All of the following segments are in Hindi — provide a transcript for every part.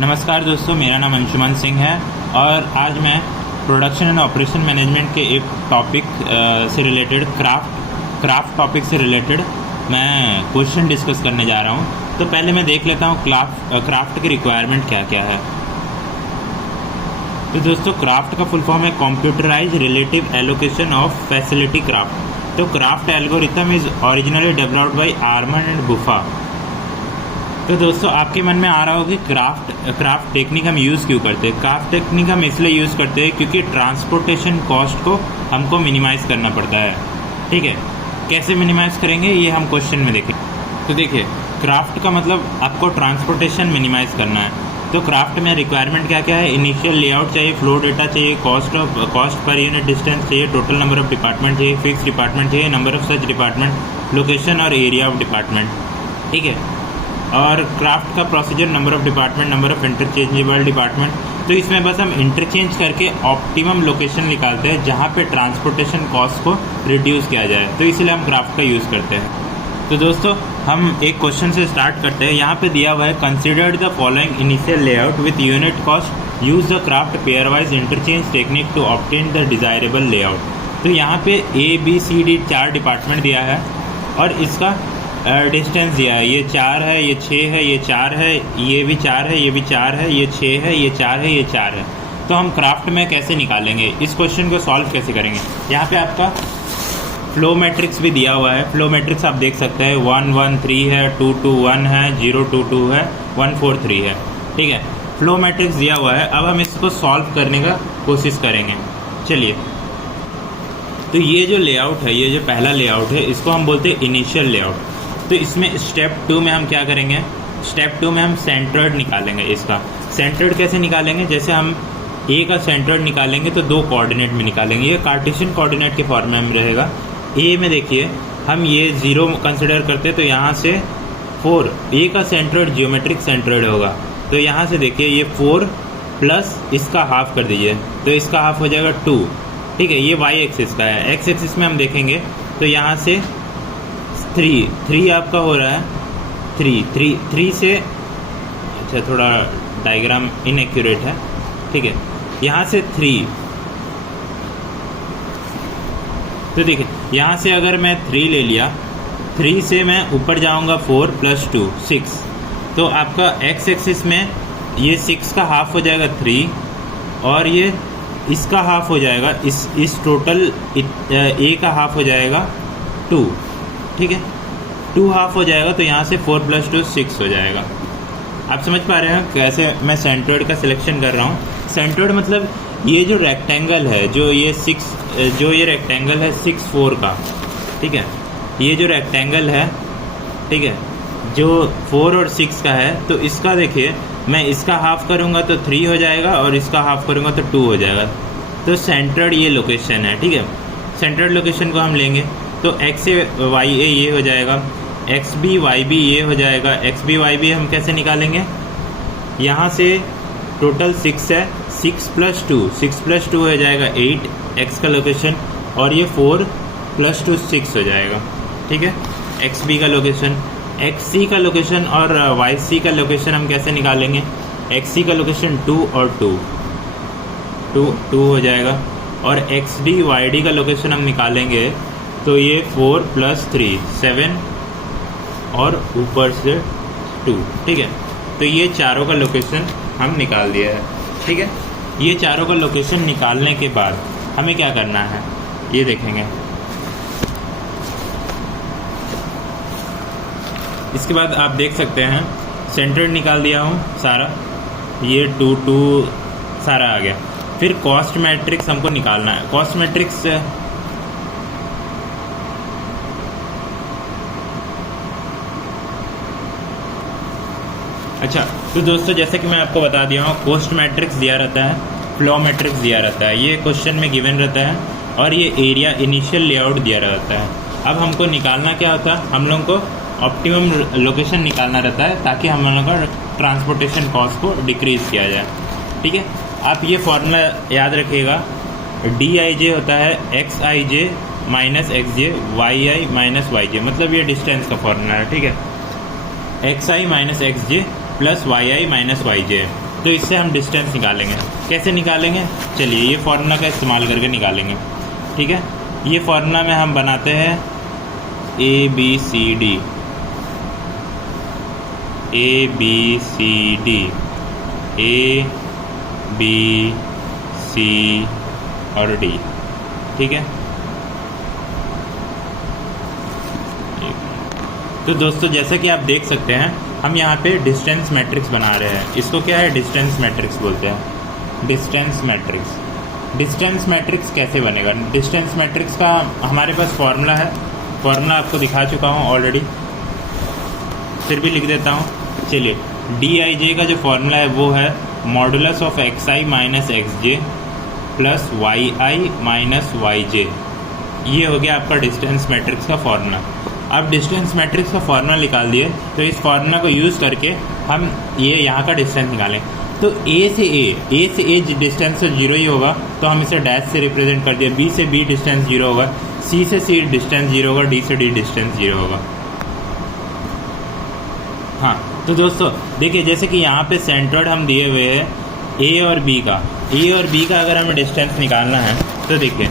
नमस्कार दोस्तों, मेरा नाम अंशुमन सिंह है और आज मैं प्रोडक्शन एंड ऑपरेशन मैनेजमेंट के एक टॉपिक से रिलेटेड क्राफ्ट टॉपिक से रिलेटेड मैं क्वेश्चन डिस्कस करने जा रहा हूं। तो पहले मैं देख लेता हूं क्राफ्ट की रिक्वायरमेंट क्या क्या है। तो दोस्तों, क्राफ्ट का फुल फॉर्म है computerize relative allocation of facility CRAFT. तो CRAFT algorithm is originally developed by Armour and Buffa. तो दोस्तों, आपके मन में आ रहा होगा कि क्राफ्ट टेक्निक हम यूज़ क्यों करते हैं। क्राफ्ट टेक्निक हम इसलिए यूज़ करते हैं क्योंकि ट्रांसपोर्टेशन कॉस्ट को हमको मिनिमाइज़ करना पड़ता है। ठीक है, कैसे मिनिमाइज़ करेंगे ये हम क्वेश्चन में देखें। तो देखिए, क्राफ्ट का मतलब आपको ट्रांसपोर्टेशन मिनिमाइज़ करना है। तो क्राफ्ट में रिक्वायरमेंट क्या क्या है? इनिशियल लेआउट चाहिए, फ्लो डेटा चाहिए, कॉस्ट पर यूनिट डिस्टेंस चाहिए, टोटल नंबर ऑफ डिपार्टमेंट चाहिए, फिक्स डिपार्टमेंट चाहिए, number of such department, location और एरिया ऑफ डिपार्टमेंट। ठीक है, और क्राफ्ट का procedure, number of department, number of interchangeable department. तो इसमें बस हम इंटरचेंज करके ऑप्टिमम लोकेशन निकालते हैं जहाँ पे ट्रांसपोर्टेशन कॉस्ट को रिड्यूस किया जाए। तो इसलिए हम क्राफ्ट का यूज़ करते हैं। तो दोस्तों, हम एक क्वेश्चन से स्टार्ट करते हैं। यहाँ पे दिया हुआ है, considered the following initial layout with unit cost, use the craft pairwise interchange technique to obtain the desirable layout. तो यहाँ पे ABCD 4 डिपार्टमेंट दिया है और इसका डिस्टेंस दिया है। ये 4 है, ये 6 है, ये 4 है, ये भी 4 है, ये भी 4 है, ये 6 है, ये 4 है, ये 4 है। तो हम क्राफ्ट में कैसे निकालेंगे, इस क्वेश्चन को सॉल्व कैसे करेंगे। यहाँ पे आपका फ्लो मैट्रिक्स भी दिया हुआ है। फ्लो मैट्रिक्स आप देख सकते हैं, 1 1 3 है, 2 2 1 है, 0 2 2 है, 1 4 3 है। ठीक है, फ्लो मैट्रिक्स दिया हुआ है। अब हम इसको सॉल्व करने का कोशिश करेंगे। चलिए, तो ये जो लेआउट है, ये जो पहला लेआउट है, इसको हम बोलते हैं इनिशियल लेआउट। तो इसमें स्टेप 2 में हम क्या करेंगे? स्टेप 2 में हम सेंटर्ड निकालेंगे। इसका सेंटर्ड कैसे निकालेंगे? जैसे हम ए का सेंटर्ड निकालेंगे तो 2 कोऑर्डिनेट में निकालेंगे। ये कार्टेशियन कोऑर्डिनेट के फॉर्म में रहेगा। ए में देखिए, हम ये 0 कंसिडर करते हैं तो यहाँ से 4, ए का सेंटर्ड जियोमेट्रिक सेंटर्ड होगा। तो यहाँ से देखिए, ये 4 प्लस इसका हाफ कर दीजिए तो इसका हाफ हो जाएगा 2। ठीक है, ये वाई एक्सिस का है। एक्स एक्सिस में हम देखेंगे तो यहाँ से 3 आपका हो रहा है 3 से, अच्छा थोड़ा डायग्राम इनएक्यूरेट है। ठीक है, यहाँ से 3, तो देखिए यहाँ से अगर मैं 3 ले लिया, 3 से मैं ऊपर जाऊँगा 4 + 2 6। तो आपका एक्स एक्सिस में ये 6 का हाफ हो जाएगा 3 और ये इसका हाफ हो जाएगा, इस टोटल ए का हाफ हो जाएगा 2। ठीक है, 2 हाफ हो जाएगा तो यहाँ से 4 + 2 6 हो जाएगा। आप समझ पा रहे हैं कैसे मैं सेंटर्ड का सिलेक्शन कर रहा हूँ। सेंटर्ड मतलब ये जो रेक्टेंगल है, जो ये रेक्टेंगल है 6 4 का। ठीक है, ये जो रेक्टेंगल है, ठीक है, जो 4 और 6 का है, तो इसका देखिए, मैं इसका हाफ करूँगा तो 3 हो जाएगा और इसका हाफ करूँगा तो 2 हो जाएगा। तो सेंटर्ड ये लोकेशन है। ठीक है, सेंटर्ड लोकेशन को हम लेंगे तो x से YA ये हो जाएगा, XB YB ये हो जाएगा। XB YB हम कैसे निकालेंगे? यहाँ से टोटल 6 है, 6 + 2 हो जाएगा 8 x का लोकेशन, और ये 4 + 2 6 हो जाएगा। ठीक है, XB का लोकेशन। XC का लोकेशन और YC का लोकेशन हम कैसे निकालेंगे? XC का लोकेशन 2 और 2 हो जाएगा, और XD YD का लोकेशन हम निकालेंगे तो ये 4 + 3 7 और ऊपर से 2। ठीक है, तो ये चारों का लोकेशन हम निकाल दिया है। ठीक है, ये चारों का लोकेशन निकालने के बाद हमें क्या करना है ये देखेंगे। इसके बाद आप देख सकते हैं, सेंटर्ड निकाल दिया हूँ सारा, ये 2 2 सारा आ गया। फिर कॉस्ट मैट्रिक्स हमको निकालना है। कॉस्ट मैट्रिक्स अच्छा, तो दोस्तों, जैसे कि मैं आपको बता दिया हूँ, कॉस्ट मैट्रिक्स दिया रहता है, फ्लो मैट्रिक्स दिया रहता है, ये क्वेश्चन में गिवन रहता है, और ये एरिया इनिशियल लेआउट दिया रहता है। अब हमको निकालना क्या होता है? हम लोग को ऑप्टिमम लोकेशन निकालना रहता है ताकि हम लोगों का ट्रांसपोर्टेशन कॉस्ट को डिक्रीज किया जाए। ठीक है, आप ये फॉर्मूला याद रखिएगा, DIJ होता है XIJ - XJ YI - YJ, मतलब ये डिस्टेंस का फॉर्मूला है। ठीक है, XI - XJ + YI - YJ। तो इससे हम डिस्टेंस निकालेंगे। कैसे निकालेंगे, चलिए ये फार्मूला का इस्तेमाल करके निकालेंगे। ठीक है, ये फार्मूला में हम बनाते हैं ABCD A B C और D। ठीक है, तो दोस्तों जैसा कि आप देख सकते हैं हम यहाँ पे डिस्टेंस मैट्रिक्स बना रहे हैं। इसको क्या है, डिस्टेंस मैट्रिक्स बोलते हैं। डिस्टेंस मैट्रिक्स कैसे बनेगा? डिस्टेंस मैट्रिक्स का हमारे पास फार्मूला है, फार्मूला आपको दिखा चुका हूँ ऑलरेडी, फिर भी लिख देता हूँ। चलिए, DIJ का जो फार्मूला है वो है modulus of XI minus XJ plus YI minus YJ। ये हो गया आपका डिस्टेंस मैट्रिक्स का फार्मूला। अब डिस्टेंस मैट्रिक्स का फार्मूला निकाल दिए, तो इस फार्मूला को यूज़ करके हम ये यहाँ का डिस्टेंस निकालें। तो A से A डिस्टेंस तो 0 ही होगा, तो हम इसे डैश से रिप्रेजेंट कर दिया। B से B डिस्टेंस 0 होगा, C से C डिस्टेंस 0 होगा, D से D डिस्टेंस 0 होगा। हाँ, तो दोस्तों देखिए, जैसे कि यहाँ पे सेंटर्ड हम दिए हुए हैं A और B का अगर हमें डिस्टेंस निकालना है तो देखिए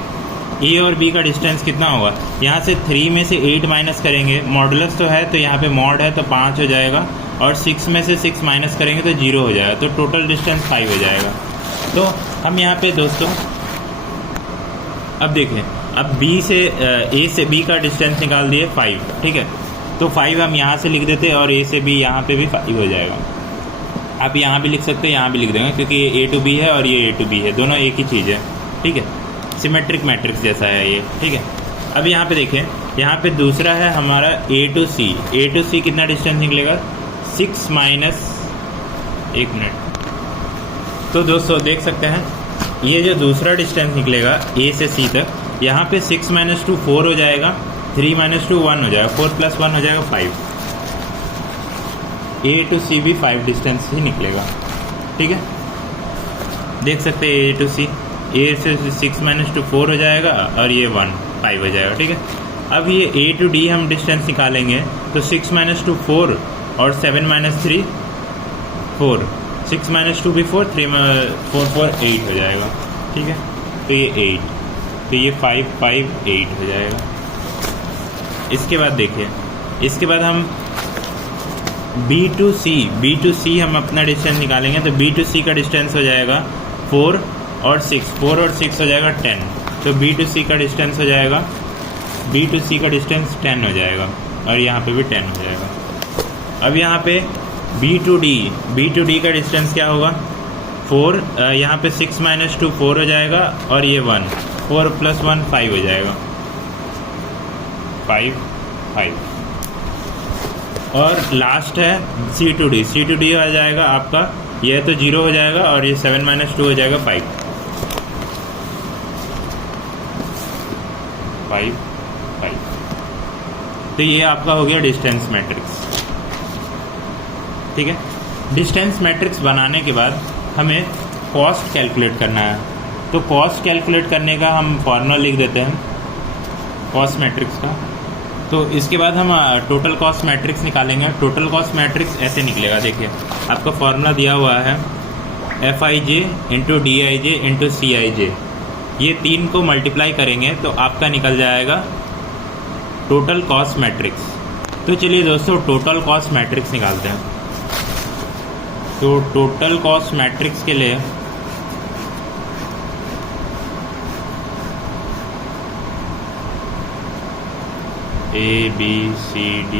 A और B का डिस्टेंस कितना होगा। यहाँ से 3 में से 8 माइनस करेंगे, मॉडुलस तो है तो यहाँ पे मॉड है तो 5 हो जाएगा, और 6 में से 6 माइनस करेंगे तो 0 हो जाएगा, तो टोटल डिस्टेंस 5 हो जाएगा। तो हम यहाँ पे दोस्तों अब देखें, अब A से B का डिस्टेंस निकाल दिए 5। ठीक है, तो 5 हम यहाँ से लिख देते हैं और A से B यहाँ पे भी 5 हो जाएगा। आप यहाँ भी लिख सकते हैं, यहाँ भी लिख देंगे, क्योंकि ये A to B है और ये A to B है, दोनों एक ही चीज़ है। ठीक है, सिमेट्रिक मैट्रिक्स जैसा है ये। ठीक है, अब यहाँ पे देखें, यहाँ पे दूसरा है हमारा A to C कितना डिस्टेंस निकलेगा, 6 माइनस 1 मिनट। तो दोस्तों देख सकते हैं ये जो दूसरा डिस्टेंस निकलेगा A से C तक, यहाँ पे 6 माइनस 2 4 हो जाएगा, 3 माइनस 2 1 हो जाएगा, 4 प्लस 1 हो जाएगा 5। A to C भी 5 डिस्टेंस ही निकलेगा। ठीक है, देख सकते हैं A to C, A से 6 माइनस 2 4 हो जाएगा और ये 1 5 हो जाएगा। ठीक है, अब ये A to D हम डिस्टेंस निकालेंगे, तो 6 माइनस 2 4 और 7 माइनस 3 4, 6 माइनस 2 भी 4, 3 4 4 8 हो जाएगा। ठीक है, तो ये 8, तो ये 5 5 8 हो जाएगा। इसके बाद देखिए, इसके बाद हम B to C हम अपना डिस्टेंस निकालेंगे, तो B to C का डिस्टेंस हो जाएगा 4 और 6 हो जाएगा 10, तो B to C का डिस्टेंस हो जाएगा, B to C का डिस्टेंस 10 हो जाएगा, और यहाँ पे भी 10 हो जाएगा। अब यहाँ पे B to D का डिस्टेंस क्या होगा, 4, यहाँ पे 6 माइनस 2 4 हो जाएगा, और ये 1, 4 प्लस 1 5 हो जाएगा, 5। और लास्ट है C to D आ जाएगा आपका, ये तो 0 हो जाएगा, और ये 7 माइनस 2 हो जाएगा 5। तो ये आपका हो गया डिस्टेंस मैट्रिक्स। ठीक है, डिस्टेंस मैट्रिक्स बनाने के बाद हमें कॉस्ट कैलकुलेट करना है, तो कॉस्ट कैलकुलेट करने का हम फॉर्मूला लिख देते हैं कॉस्ट मैट्रिक्स का। तो इसके बाद हम टोटल कॉस्ट मैट्रिक्स निकालेंगे। टोटल कॉस्ट मैट्रिक्स ऐसे निकलेगा, देखिए आपका फॉर्मूला दिया हुआ है FIJ into DIJ into CIJ, ये 3 को मल्टीप्लाई करेंगे तो आपका निकल जाएगा टोटल कॉस्ट मैट्रिक्स। तो चलिए दोस्तों टोटल कॉस्ट मैट्रिक्स निकालते हैं। तो टोटल कॉस्ट मैट्रिक्स के लिए ABCD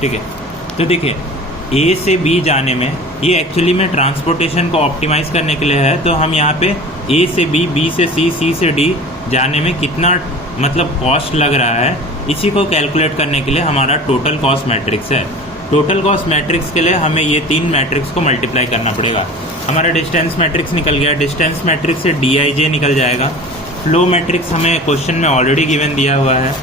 ठीक है। तो देखिए A से B जाने में ये एक्चुअली में ट्रांसपोर्टेशन को ऑप्टिमाइज़ करने के लिए है, तो हम यहाँ पे A से B, B से C, C से D जाने में कितना मतलब कॉस्ट लग रहा है, इसी को कैलकुलेट करने के लिए हमारा टोटल कॉस्ट मैट्रिक्स है। टोटल कॉस्ट मैट्रिक्स के लिए हमें ये 3 मैट्रिक्स को मल्टीप्लाई करना पड़ेगा। हमारा डिस्टेंस मैट्रिक्स निकल गया, डिस्टेंस मैट्रिक्स से DIJ निकल जाएगा। फ्लो मैट्रिक्स हमें क्वेश्चन में ऑलरेडी गिवन दिया हुआ है।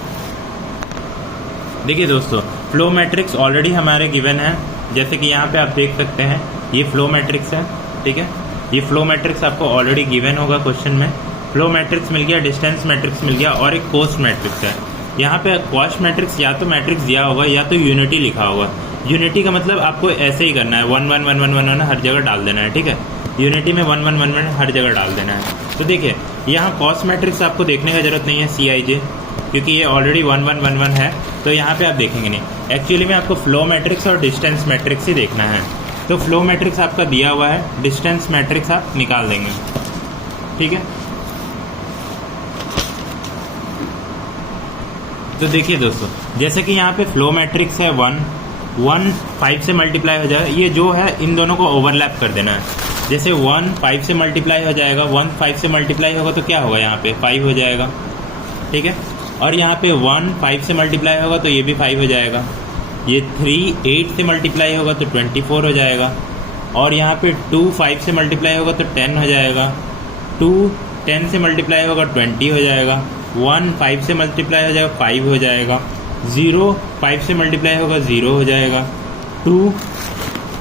देखिए दोस्तों फ्लो मैट्रिक्स ऑलरेडी हमारे गिवन है, जैसे कि यहाँ पे आप देख सकते हैं ये फ्लो मैट्रिक्स है। ठीक है, ये फ्लो मैट्रिक्स आपको ऑलरेडी गिवन होगा क्वेश्चन में। फ्लो मैट्रिक्स मिल गया, डिस्टेंस मैट्रिक्स मिल गया, और एक कॉस्ट मैट्रिक्स है। यहाँ पे कॉस्ट मैट्रिक्स या तो मैट्रिक्स दिया होगा या तो यूनिटी लिखा होगा। यूनिटी का मतलब आपको ऐसे ही करना है, 1 1 1 1 1 1 हर जगह डाल देना है, ठीक है। यूनिटी में 1 1 1 1 हर जगह डाल देना है। तो देखिए यहाँ कॉस्ट मैट्रिक्स आपको देखने का जरूरत नहीं है CIJ, क्योंकि ये ऑलरेडी 1 1 1 1 है, तो यहाँ पे आप देखेंगे नहीं। एक्चुअली में आपको फ्लो मैट्रिक्स और डिस्टेंस मैट्रिक्स ही देखना है। तो फ्लो मैट्रिक्स आपका दिया हुआ है, डिस्टेंस मैट्रिक्स आप निकाल देंगे, ठीक है। तो देखिए दोस्तों, जैसे कि यहाँ पे फ्लो मैट्रिक्स है 1 5 से मल्टीप्लाई हो जाएगा, ये जो है इन दोनों को ओवरलैप कर देना है। जैसे 1 5 से मल्टीप्लाई हो जाएगा, 1 5 से मल्टीप्लाई होगा तो क्या होगा, यहाँ पे 5 हो जाएगा, ठीक है। और यहाँ पे 1 5 से मल्टीप्लाई होगा तो ये भी 5 हो जाएगा। ये 3 8 से मल्टीप्लाई होगा तो 24 हो जाएगा। और यहाँ पे 2 5 से मल्टीप्लाई होगा तो 10 हो जाएगा। 2 10 से मल्टीप्लाई होगा 20 हो जाएगा। 1 5 से मल्टीप्लाई हो जाएगा 5 हो जाएगा। 0 5 से मल्टीप्लाई होगा 0 हो जाएगा।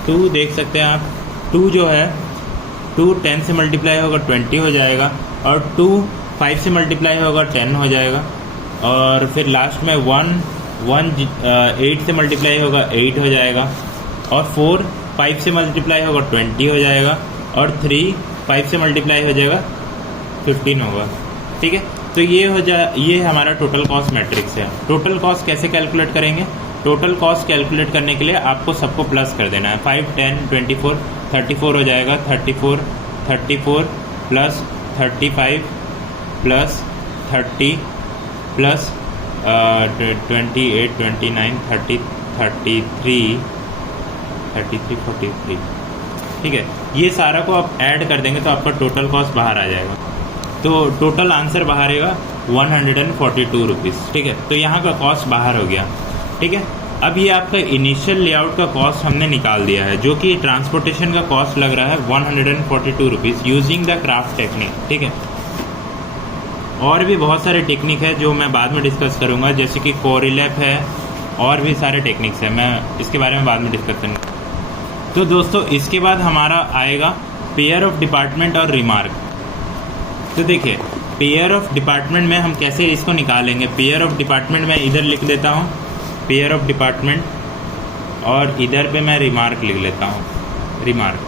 2 देख सकते हैं आप, 2 जो है 2 10 से मल्टीप्लाई होगा 20 हो जाएगा। और 2 5 से मल्टीप्लाई होगा 10 हो जाएगा। और फिर लास्ट में 1 8 से मल्टीप्लाई होगा 8 हो जाएगा। और 4 5 से मल्टीप्लाई होगा 20 हो जाएगा। और 3 5 से मल्टीप्लाई हो जाएगा 15 होगा, ठीक है। तो ये हमारा टोटल कॉस्ट मैट्रिक्स है। टोटल कॉस्ट कैसे कैलकुलेट करेंगे? टोटल कॉस्ट कैलकुलेट करने के लिए आपको सबको प्लस कर देना है। 5 10 24 34 हो जाएगा। 34 प्लस 35 प्लस 30 प्लस 28 29 30 33 43, ठीक है। ये सारा को आप ऐड कर देंगे तो आपका टोटल कॉस्ट बाहर आ जाएगा। तो टोटल आंसर बाहर आएगा 142 रुपीज़, ठीक है। तो यहाँ का कॉस्ट बाहर हो गया, ठीक है। अब ये आपका इनिशियल लेआउट का कॉस्ट हमने निकाल दिया है, जो कि ट्रांसपोर्टेशन का कॉस्ट लग रहा है 142 rupees using the craft technique, ठीक है। और भी बहुत सारे टेक्निक है जो मैं बाद में डिस्कस करूँगा, जैसे कि कोरिलेप है और भी सारे टेक्निक्स है, मैं इसके बारे में बाद में डिस्कस करूँगा। तो दोस्तों इसके बाद हमारा आएगा पेयर ऑफ डिपार्टमेंट और रिमार्क। तो देखिए पेयर ऑफ डिपार्टमेंट में हम कैसे इसको निकालेंगे। पेयर ऑफ डिपार्टमेंट में इधर लिख देता हूँ पेयर ऑफ डिपार्टमेंट, और इधर पे मैं रिमार्क लिख लेता हूँ, रिमार्क,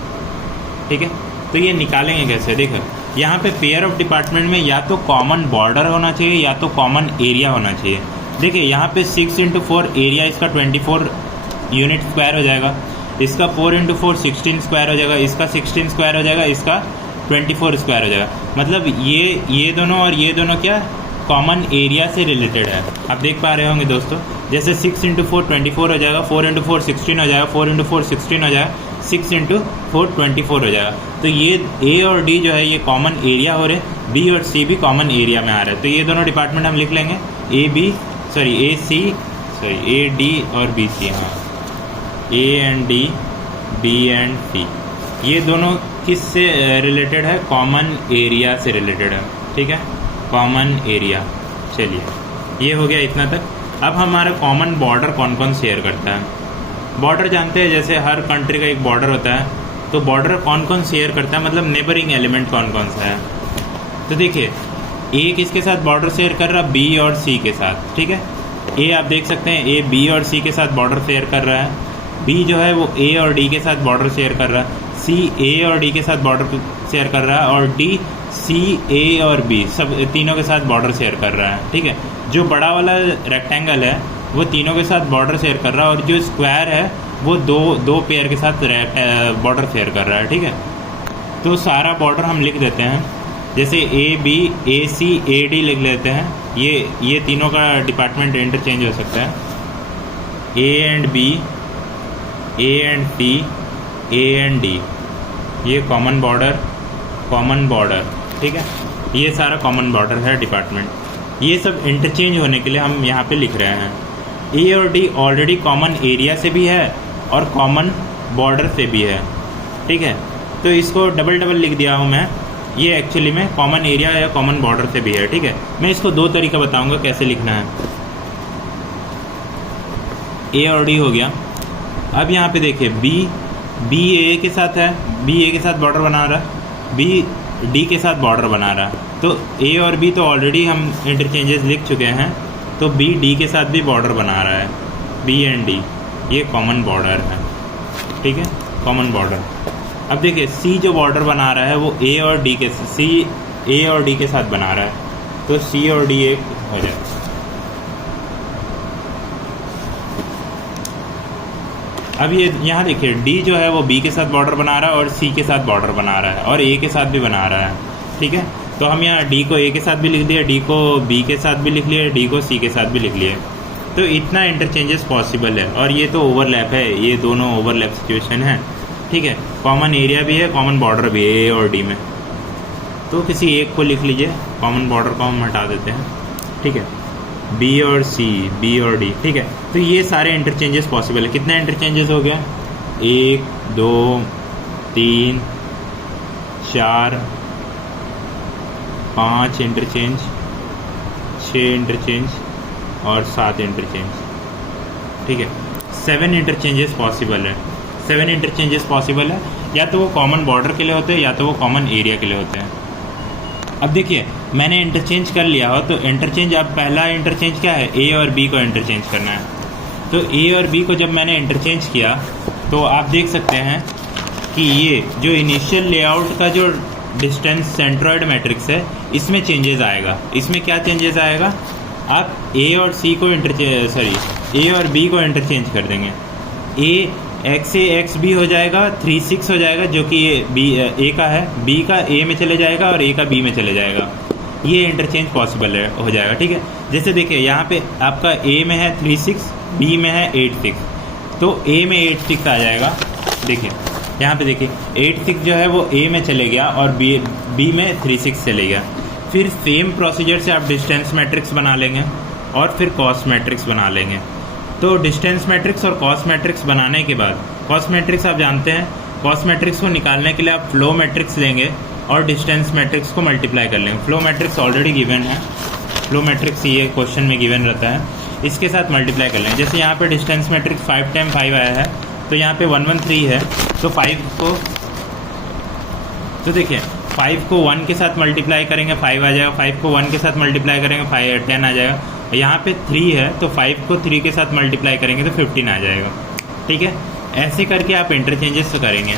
ठीक है। तो ये निकालेंगे कैसे, देखो यहाँ पे पेयर ऑफ डिपार्टमेंट में या तो कॉमन बॉर्डर होना चाहिए या तो कॉमन एरिया होना चाहिए। देखिए यहाँ पे 6 × 4 एरिया इसका 24 यूनिट स्क्वायर हो जाएगा, इसका 4 × 4 16 स्क्वायर हो जाएगा, इसका 16 स्क्वायर हो जाएगा, इसका 24 स्क्वायर हो जाएगा। मतलब ये दोनों और ये दोनों क्या कॉमन एरिया से रिलेटेड है। आप देख पा रहे होंगे दोस्तों, जैसे 6 × 4 24 हो जाएगा, 4 × 4 16 हो जाएगा, 4 × 4 16 हो जाएगा, 6 × 4 24 हो जाएगा। तो ये A और D जो है ये कॉमन एरिया हो रहे, B और C भी कॉमन एरिया में आ रहे हैं। तो ये दोनों डिपार्टमेंट हम लिख लेंगे A D और B C, हाँ A and D B and C, ये दोनों किस से रिलेटेड है, कॉमन एरिया से रिलेटेड है, ठीक है, कॉमन एरिया। चलिए ये हो गया इतना तक। अब हमारा कॉमन बॉर्डर कौन कौन शेयर करता है। बॉर्डर जानते हैं, जैसे हर कंट्री का एक बॉर्डर होता है, तो बॉर्डर कौन कौन शेयर करता है, मतलब नेबरिंग एलिमेंट कौन कौन सा है। तो देखिए A किसके साथ बॉर्डर शेयर कर रहा है, B और C के साथ, ठीक है। A आप देख सकते हैं A B और C के साथ बॉर्डर शेयर कर रहा है, B जो है वो A और D के साथ बॉर्डर शेयर कर रहा है, C A और D के साथ बॉर्डर शेयर कर रहा है, और D C A और B सब तीनों के साथ बॉर्डर शेयर कर रहा है, ठीक है। जो बड़ा वाला रेक्टेंगल है वो तीनों के साथ बॉर्डर शेयर कर रहा है, और जो स्क्वायर है वो दो पेयर के साथ बॉर्डर शेयर कर रहा है, ठीक है। तो सारा बॉर्डर हम लिख देते हैं, जैसे A B A C A D लिख लेते हैं। ये तीनों का डिपार्टमेंट इंटरचेंज हो सकता है, A and B A and C A and D, ये कॉमन बॉर्डर, ठीक है। ये सारा कॉमन बॉर्डर है डिपार्टमेंट। ये सब इंटरचेंज होने के लिए हम यहाँ पे लिख रहे हैं। A और D ऑलरेडी कॉमन एरिया से भी है और कॉमन बॉर्डर से भी है, ठीक है। तो इसको डबल लिख दिया हूँ मैं, ये एक्चुअली में कॉमन एरिया या कॉमन बॉर्डर से भी है, ठीक है। मैं इसको दो तरीका बताऊँगा कैसे लिखना है। A और D हो गया। अब यहाँ पे देखिए B A के साथ है, B A के साथ बॉर्डर बना रहा है, B D के साथ बॉर्डर बना रहा है। तो A और B तो ऑलरेडी हम इंटरचेंजेस लिख चुके हैं, तो बी डी के साथ भी बॉर्डर बना रहा है, बी एंड डी ये कॉमन बॉर्डर है, ठीक है, कॉमन बॉर्डर। अब देखिए सी जो बॉर्डर बना रहा है वो ए और डी के साथ बना रहा है, तो सी और डी एक हो जाएगा। अब ये यहाँ देखिए डी जो है वो बी के साथ बॉर्डर बना रहा है और सी के साथ बॉर्डर बना रहा है और ए के साथ भी बना रहा है, ठीक है। तो हम यहाँ डी को ए के साथ भी लिख दिया, डी को बी के साथ भी लिख लिया, डी को सी के साथ भी लिख लिया। तो इतना इंटरचेंजेस पॉसिबल है और ये तो ओवरलैप है, ये दोनों ओवरलैप सिचुएशन है, ठीक है। कॉमन एरिया भी है, कॉमन बॉर्डर भी है ए और डी में। तो किसी एक को लिख लीजिए, कॉमन बॉर्डर को हम हटा देते हैं, ठीक है, बी और सी, बी और डी, ठीक है। तो ये सारे इंटरचेंजेस पॉसिबल है। कितने इंटरचेंजेस हो गए? 1 2 3 4 5 इंटरचेंज, 6 इंटरचेंज और 7 इंटरचेंज, ठीक है। 7 इंटरचेंजेस पॉसिबल है, 7 इंटरचेंजेस पॉसिबल है। या तो वो कॉमन बॉर्डर के लिए होते हैं या तो वो कॉमन एरिया के लिए होते हैं। अब देखिए मैंने इंटरचेंज कर लिया हो तो इंटरचेंज, अब पहला इंटरचेंज क्या है? ए और बी को इंटरचेंज करना है। तो ए और बी को जब मैंने इंटरचेंज किया तो आप देख सकते हैं कि ये जो इनिशियल लेआउट का जो डिस्टेंस सेंट्रॉइड मैट्रिक्स है इसमें चेंजेस आएगा। इसमें क्या चेंजेस आएगा? आप ए और सी को ए और बी को इंटरचेंज कर देंगे। ए एक्स ए एक्स बी हो जाएगा, 3 6 हो जाएगा, जो कि ये बी ए का है, बी का ए में चले जाएगा और ए का बी में चले जाएगा। ये इंटरचेंज पॉसिबल है, हो जाएगा, ठीक है। जैसे देखिए यहाँ पे आपका ए में है 3 6, बी में है 8 6, तो ए में 8 6 आ जाएगा। देखिए यहाँ पे देखिए 8 6 जो है वो ए में चले गया और बी में 3 6 चले गया। फिर सेम प्रोसीजर से आप डिस्टेंस मैट्रिक्स बना लेंगे और फिर कॉस्ट मैट्रिक्स बना लेंगे। तो डिस्टेंस मैट्रिक्स और कॉस्ट मैट्रिक्स बनाने के बाद, कॉस्ट मैट्रिक्स आप जानते हैं, कॉस्ट मैट्रिक्स को निकालने के लिए आप फ्लो मैट्रिक्स लेंगे और डिस्टेंस मैट्रिक्स को मल्टीप्लाई कर लेंगे। फ्लो मैट्रिक्स ऑलरेडी गिवन है, फ्लो मैट्रिक्स ये क्वेश्चन में गिवन रहता है, इसके साथ मल्टीप्लाई कर लेंगे। जैसे यहाँ पे डिस्टेंस मैट्रिक्स 5 टाइम 5 आया है तो यहाँ पे 1 1 3 है, तो 5 को, तो देखिए 5 को 1 के साथ मल्टीप्लाई करेंगे 5 आ जाएगा, 5 को 1 के साथ मल्टीप्लाई करेंगे 10 आ जाएगा। यहाँ पे 3 है तो 5 को 3 के साथ मल्टीप्लाई करेंगे तो 15 आ जाएगा, ठीक है। ऐसे करके आप इंटरचेंजेस करेंगे।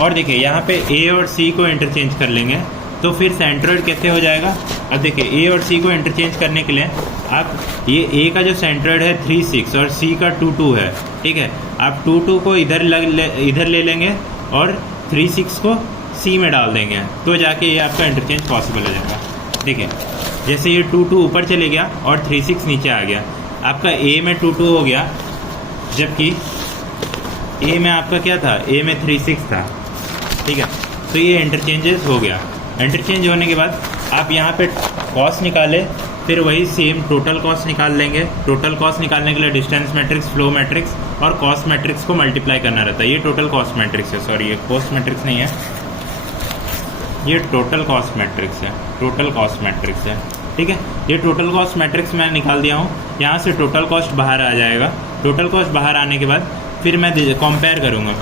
और देखिए यहाँ पे ए और सी को इंटरचेंज कर लेंगे तो फिर सेंट्रॉइड कैसे हो जाएगा? अब देखिए ए और सी को इंटरचेंज करने के लिए आप ये ए का जो सेंट्रॉइड है 3 6 और सी का 2 2 है, ठीक है। आप 2 2 को इधर ले लेंगे और 3 6 को सी में डाल देंगे, तो जाके ये आपका इंटरचेंज पॉसिबल हो जाएगा। देखिए जैसे ये 2 2 ऊपर चले गया और 3 6 नीचे आ गया, आपका ए में 2 2 हो गया, जबकि ए में आपका क्या था? ए में 3 6 था, ठीक है। तो ये इंटरचेंजेस हो गया। इंटरचेंज होने के बाद आप यहाँ पे कॉस्ट निकाले, फिर वही सेम टोटल कॉस्ट निकाल लेंगे। टोटल कॉस्ट निकालने के लिए डिस्टेंस मैट्रिक्स, फ्लो मैट्रिक्स और कॉस्ट मैट्रिक्स को मल्टीप्लाई करना रहता है। ये टोटल कॉस्ट मैट्रिक्स है, सॉरी ये कॉस्ट मैट्रिक्स नहीं है, ये टोटल कॉस्ट मैट्रिक्स है, टोटल कॉस्ट मैट्रिक्स है, ठीक है। ये टोटल कॉस्ट मैट्रिक्स मैं निकाल दिया हूँ। यहाँ से टोटल कॉस्ट बाहर आ जाएगा। टोटल कॉस्ट बाहर आने के बाद फिर मैं कंपेयर करूँगा।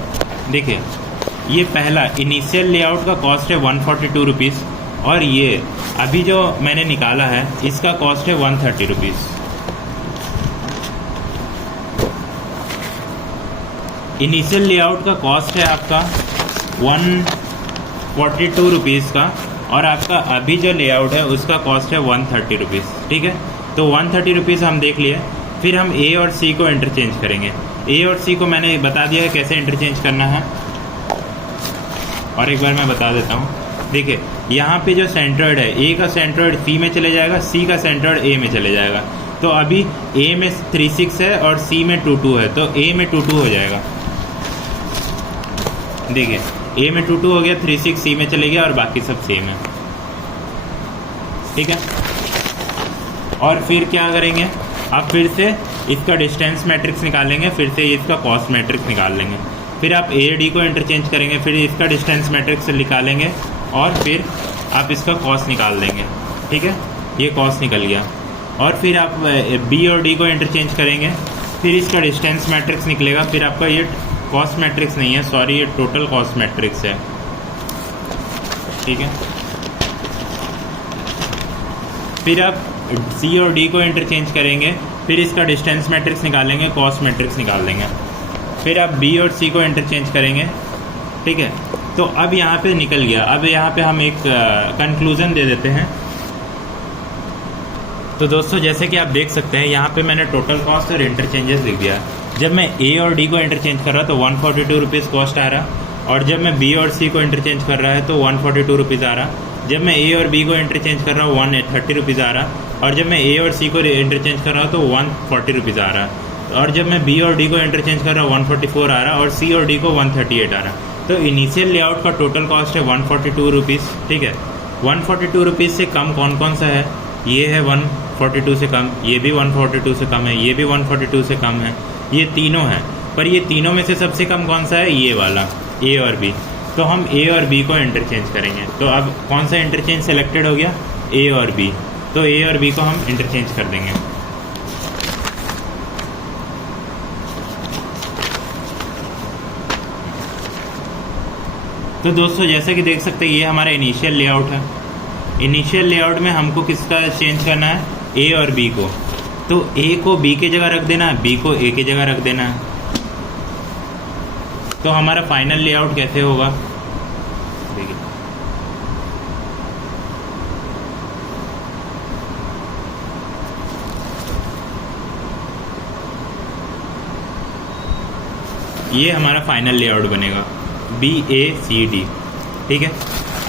देखिए ये पहला इनिशियल लेआउट का कॉस्ट है 142 रुपीज़ और ये अभी जो मैंने निकाला है इसका कॉस्ट है 130 रुपीज़। इनिशियल लेआउट का कॉस्ट है आपका 142 रुपीज़ का और आपका अभी जो लेआउट है उसका कॉस्ट है 130 रुपीज़, ठीक है। तो 130 रुपीज़ हम देख लिए। फिर हम ए और सी को इंटरचेंज करेंगे। ए और सी को मैंने बता दिया है कैसे इंटरचेंज करना है, और एक बार मैं बता देता हूँ। देखिए यहाँ पे जो सेंट्रॉइड है, ए का सेंट्रॉइड सी में चले जाएगा, सी का सेंट्रॉइड ए में चले जाएगा। तो अभी ए में 3 6 है और सी में 2 2 है, तो ए में 2 2 हो जाएगा। देखिए ए में 2 2 हो गया, 3 6 सी में चले गया और बाकी सब सेम है, ठीक है। और फिर क्या करेंगे? आप फिर से इसका डिस्टेंस मैट्रिक्स निकालेंगे, फिर से इसका कॉस्ट मैट्रिक्स निकाल लेंगे। फिर आप ए डी को इंटरचेंज करेंगे, फिर इसका डिस्टेंस मैट्रिक्स निकालेंगे और फिर आप इसका कॉस्ट निकाल देंगे, ठीक है। ये कॉस्ट निकल गया। और फिर आप बी और डी को इंटरचेंज करेंगे, फिर इसका डिस्टेंस मैट्रिक्स निकलेगा। फिर आपका ये कॉस्ट मैट्रिक्स नहीं है, सॉरी ये टोटल कॉस्ट मैट्रिक्स है, ठीक है। फिर आप सी और डी को इंटरचेंज करेंगे, फिर इसका डिस्टेंस मैट्रिक्स निकालेंगे, कॉस्ट मैट्रिक्स निकाल देंगे, फिर आप बी और सी को इंटरचेंज करेंगे, ठीक है। तो अब यहाँ पे निकल गया। अब यहाँ पे हम एक कंक्लूज़न दे देते हैं। तो दोस्तों जैसे कि आप देख सकते हैं यहाँ पे मैंने टोटल कॉस्ट और इंटरचेंजेस लिख दिया। जब मैं ए और डी को इंटरचेंज कर रहा तो 142 रुपीज़ कॉस्ट आ रहा, और जब मैं बी और सी को इंटरचेंज कर रहा है तो 142 रुपीज़ आ रहा। जब मैं ए और बी को इंटरचेंज कर रहा हूँ 130 रुपीज़ आ रहा, और जब मैं ए और सी को इंटरचेंज कर रहा हूँ तो 140 रुपीज़ आ रहा, और जब मैं बी और डी को इंटरचेंज कर रहा हूँ 144 आ रहा, और सी और डी को 138 आ रहा। तो इनिशियल लेआउट का टोटल कॉस्ट है 142 रुपीज़, ठीक है। 142 रुपीज़ से कम कौन कौन सा है? ये है 142 से कम, ये भी 142 से कम है, ये भी 142 से कम है, ये तीनों हैं। पर ये तीनों में से सबसे कम कौन सा है? ये वाला, ए और बी। तो हम ए और बी को इंटरचेंज करेंगे। तो अब कौन सा इंटरचेंज सेलेक्टेड हो गया? ए और बी। तो ए और बी को हम इंटरचेंज कर देंगे। तो दोस्तों जैसे कि देख सकते हैं ये हमारा इनिशियल लेआउट है। इनिशियल लेआउट में हमको किसका चेंज करना है? ए और बी को। तो ए को बी की जगह रख देना है, बी को ए की जगह रख देना है। तो हमारा फाइनल लेआउट कैसे होगा? देखिए, ये हमारा फाइनल लेआउट बनेगा बी ए सी डी, ठीक है।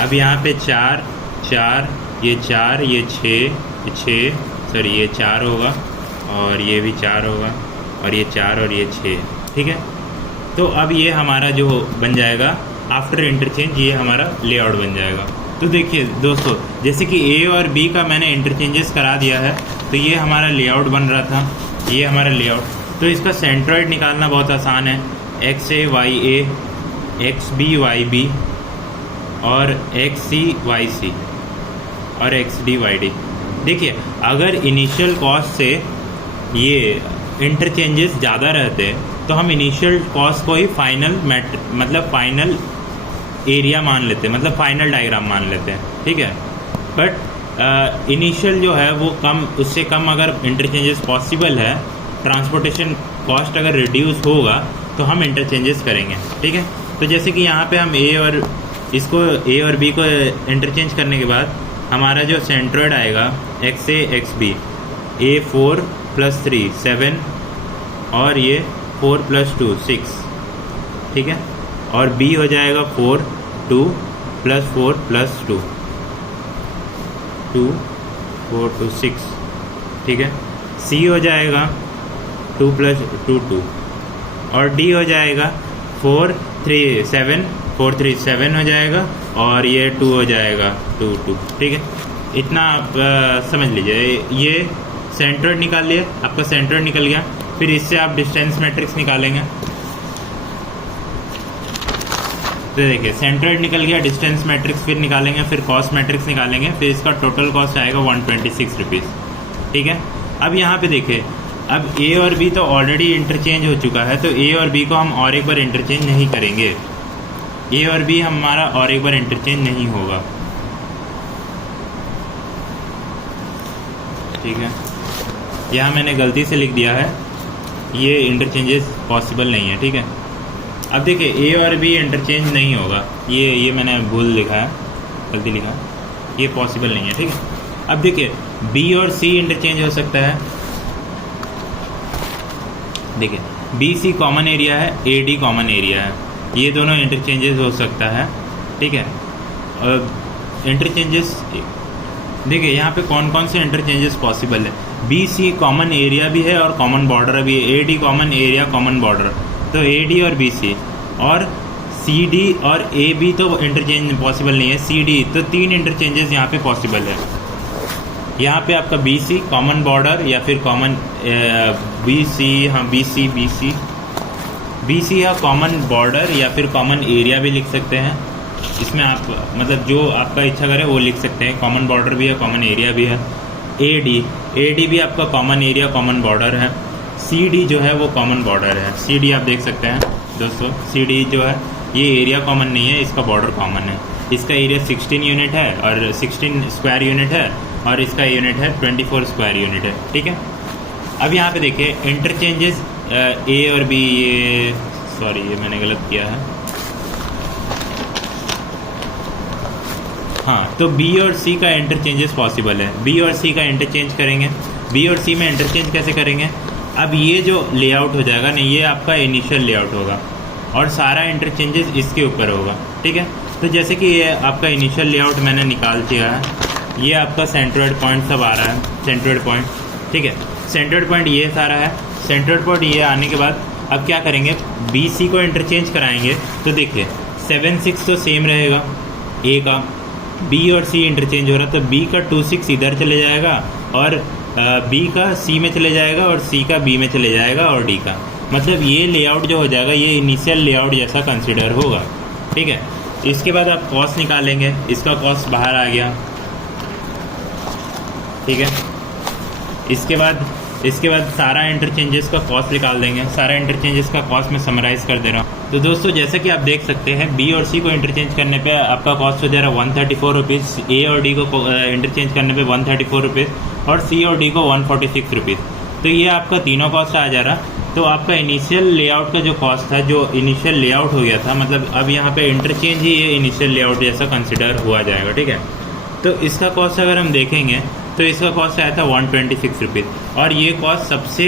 अब यहाँ पे 4 4, ये 4, ये 6 सॉरी ये 4 होगा, और ये भी 4 होगा, और ये 4 और ये 6, ठीक है। तो अब ये हमारा जो बन जाएगा आफ्टर इंटरचेंज, ये हमारा लेआउट बन जाएगा। तो देखिए दोस्तों, जैसे कि ए और बी का मैंने इंटरचेंजेस करा दिया है, तो ये हमारा लेआउट बन रहा था, ये हमारा लेआउट। तो इसका सेंट्रॉइड निकालना बहुत आसान है, एक्स ए वाई ए, एक्स बी वाई बी, और एक्स सी वाई सी, और एक्स डी वाई डी। देखिए, अगर इनिशियल कॉस्ट से ये इंटरचेंजेस ज़्यादा रहते तो हम इनिशियल कॉस्ट को ही फाइनल मतलब फाइनल एरिया मान लेते, मतलब फाइनल डायग्राम मान लेते हैं, ठीक है। बट इनिशियल जो है वो कम, उससे कम अगर इंटरचेंजेस पॉसिबल है, ट्रांसपोर्टेशन कॉस्ट अगर रिड्यूस होगा तो हम इंटरचेंजेस करेंगे, ठीक है। तो जैसे कि यहाँ पे हम ए और बी को इंटरचेंज करने के बाद हमारा जो सेंट्रॉइड आएगा एक्स ए एक्स बी, ए 4 + 3 7, और ये 4 + 2 6, ठीक है। और बी हो जाएगा 4 2 + 4 + 2 2 4 2 6, ठीक है। सी हो जाएगा 2 + 2 2, और डी हो जाएगा 4 3 7 4 3 7 हो जाएगा, और ये 2 हो जाएगा 2 2, ठीक है। इतना आप समझ लीजिए। ये सेंट्रॉइड निकाल लिया, आपका सेंट्रॉइड निकल गया। फिर इससे आप डिस्टेंस मैट्रिक्स निकालेंगे। तो देखिए, सेंट्रॉइड निकल गया, डिस्टेंस मैट्रिक्स फिर निकालेंगे, फिर कॉस्ट मैट्रिक्स निकालेंगे, फिर इसका टोटल कॉस्ट आएगा 126 रुपीज़, ठीक है। अब यहाँ पे देखिए, अब ए और बी तो ऑलरेडी इंटरचेंज हो चुका है, तो ए और बी को हम और एक बार इंटरचेंज नहीं करेंगे। ए और बी हमारा और एक बार इंटरचेंज नहीं होगा, ठीक है। यहाँ मैंने गलती से लिख दिया है, ये इंटरचेंजेस पॉसिबल नहीं है, ठीक है। अब देखिए, ए और बी इंटरचेंज नहीं होगा, ये मैंने भूल लिखा है, गलती लिखा है, ये पॉसिबल नहीं है, ठीक है। अब देखिए, बी और सी इंटरचेंज हो सकता है। देखिए, बी सी कॉमन एरिया है, ए डी कॉमन एरिया है, ये दोनों इंटरचेंजेस हो सकता है, ठीक है। और इंटरचेंजेस देखिए, यहाँ पे कौन कौन से इंटरचेंजेस पॉसिबल है। बी सी कॉमन एरिया भी है और कॉमन बॉर्डर भी है, A D common area common border, तो ए डी और बी सी, और सी डी और ए बी तो इंटरचेंज पॉसिबल नहीं है, सी डी, तो 3 इंटरचेंजेस यहाँ पे पॉसिबल है। यहाँ पे आपका बी सी कॉमन बॉर्डर, या फिर कॉमन बी सी, हाँ बी सी या कॉमन बॉर्डर, या फिर कॉमन एरिया भी लिख सकते हैं। इसमें आप मतलब जो आपका इच्छा करे वो लिख सकते हैं। कॉमन बॉर्डर भी है, कॉमन एरिया भी है। ए डी भी आपका कॉमन एरिया कॉमन बॉर्डर है। सी डी जो है वो कॉमन बॉर्डर है। सी डी आप देख सकते हैं दोस्तों, सी डी जो है ये एरिया कॉमन नहीं है, इसका बॉर्डर कॉमन है। इसका एरिया 16 यूनिट है और 16 स्क्वायर यूनिट है, और इसका यूनिट है 24 स्क्वायर यूनिट है, ठीक है। अब यहाँ पे देखिए इंटरचेंजेस ए और बी, ये सॉरी ये मैंने गलत किया है, हाँ, तो बी और सी का इंटरचेंजेस पॉसिबल है। बी और सी का इंटरचेंज करेंगे, बी और सी में इंटरचेंज कैसे करेंगे, अब ये जो लेआउट हो जाएगा ना, ये आपका इनिशियल लेआउट होगा और सारा इंटरचेंजेस इसके ऊपर होगा, ठीक है। तो जैसे कि ये आपका इनिशियल लेआउट मैंने निकाल दिया है, ये आपका सेंट्रोइड पॉइंट सब आ रहा है, सेंट्रोइड पॉइंट, ठीक है। सेंट्रोइड पॉइंट ये सारा है, सेंट्रोइड पॉइंट ये आने के बाद अब क्या करेंगे, बी सी को इंटरचेंज कराएंगे। तो देखिए 7 6 तो सेम रहेगा ए का, बी और सी इंटरचेंज हो रहा है, तो बी का 2 6 इधर चले जाएगा और बी का सी में चले जाएगा और सी का बी में चले जाएगा और डी का, मतलब ये लेआउट जो हो जाएगा ये इनिशियल लेआउट जैसा कंसिडर होगा, ठीक है। इसके बाद आप कॉस्ट निकालेंगे, इसका कॉस्ट बाहर आ गया, ठीक है। इसके बाद सारा इंटरचेंजेस का कॉस्ट निकाल देंगे, सारा इंटरचेंजेस का कॉस्ट मैं समराइज कर दे रहा हूँ। तो दोस्तों जैसा कि आप देख सकते हैं बी और सी को इंटरचेंज करने पे आपका कॉस्ट हो जा रहा है 134 रुपीज़, ए और डी को इंटरचेंज करने पे 134 रुपीज़ और सी और डी को 146 रुपीज़। तो ये आपका तीनों कॉस्ट आ जा रहा। तो आपका इनिशियल लेआउट का जो कॉस्ट था, जो इनिशियल लेआउट हो गया था, मतलब अब यहाँ पे इंटरचेंज ही ये इनिशियल लेआउट जैसा कंसिडर हुआ जाएगा, ठीक है। तो इसका कॉस्ट अगर हम देखेंगे तो इसका कॉस्ट आया था 126 रुपीज़ और ये कॉस्ट सबसे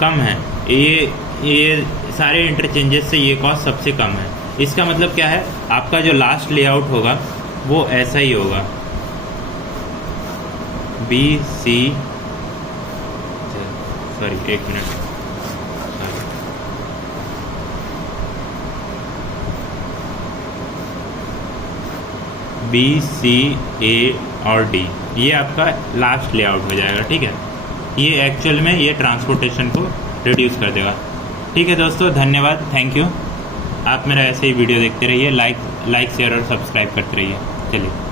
कम है, ये सारे इंटरचेंजेस से ये कॉस्ट सबसे कम है। इसका मतलब क्या है, आपका जो लास्ट लेआउट होगा वो ऐसा ही होगा, बी सी, सॉरी एक मिनट, बी सी ए और डी, ये आपका लास्ट लेआउट हो जाएगा, ठीक है। ये एक्चुअल में ये ट्रांसपोर्टेशन को रिड्यूस कर देगा, ठीक है। दोस्तों धन्यवाद, थैंक यू। आप मेरा ऐसे ही वीडियो देखते रहिए, लाइक शेयर और सब्सक्राइब करते रहिए। चलिए।